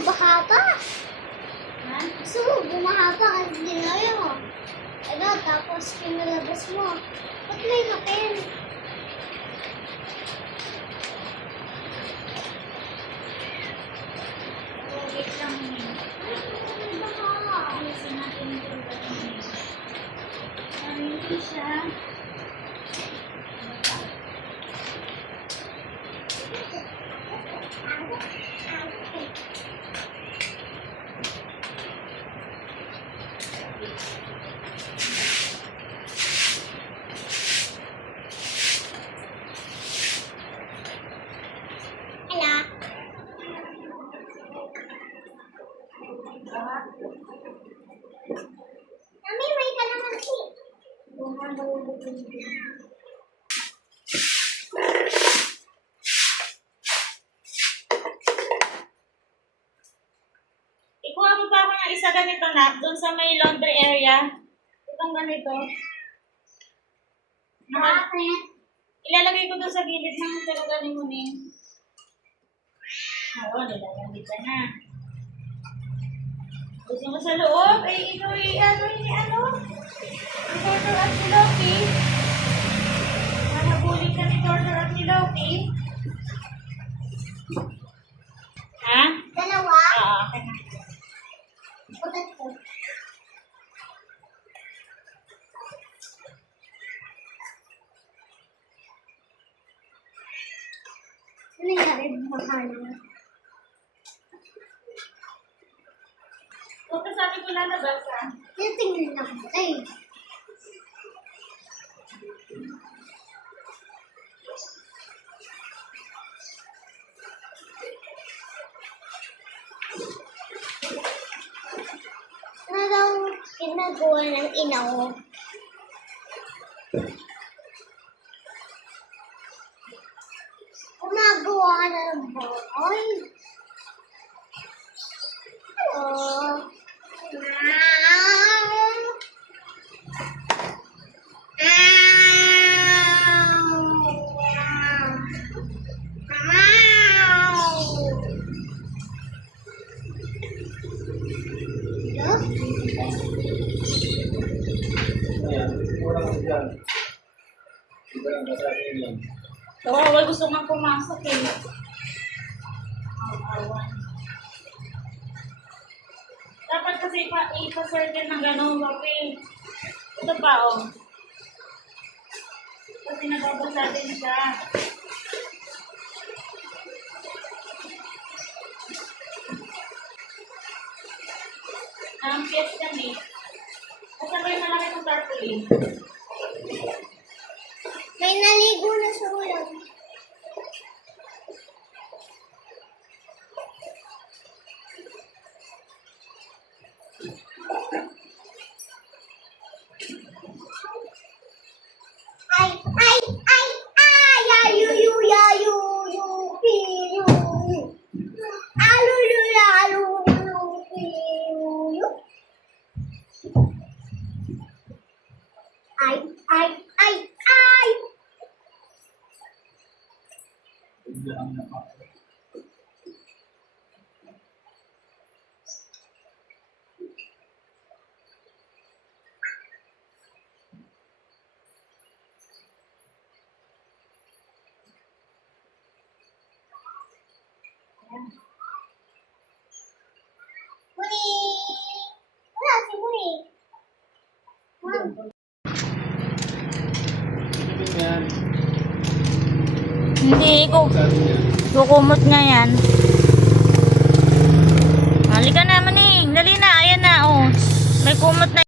magbaha pa. Ha? Gusto mo, bumaha pa kasi dinaya mo. Ano, tapos pinalabas mo. Ba't may makin? Wait lang yun. Baha. Ayusin natin yung program niya. Sarili siya. Hala. Mami, may kalamansi. Ikuha mo pa ako ng isa ganito na, doon sa may laundry area. Itong ganito. Bakit? Ilalagay ko doon sa gilid ng pero galing mo ni. Oo, nilalagay ka na. Gusto mo sa loob? Eh, ito ano? Tortor at ni Loki. Nahagulin ka ni Tortor at ni Loki. Ha? Dalawa? Oo. Utat ko. Ano nangyari? Baha na. Huwag ka sabi ko lalabas ha. Tingnan lang. Ay. Ano daw ginagawa ng ina ko? Gumagawa ka na ng bahay. Oh. Kawawa, gusto nga pumasok eh. Awan. Dapat kasi ipa-circle ng gano'ng papel. Ito pa oh. Kasi nababasa din siya. Ang piyes yan eh. Kasi ba yung malaki ng tarpaulin? May naligo na sa ulam. Ay, ay, ay, ay, yayu, yayu, yu, pi, yu, yu. Alu, yu, alu, yu, pi, yu, yu. Ay, ay, ay, ay. Muli. Wala si Muli. Hindi, kukumot nga yan. Halika na, Maning. Dali na, ayan na, oh. May kumot na.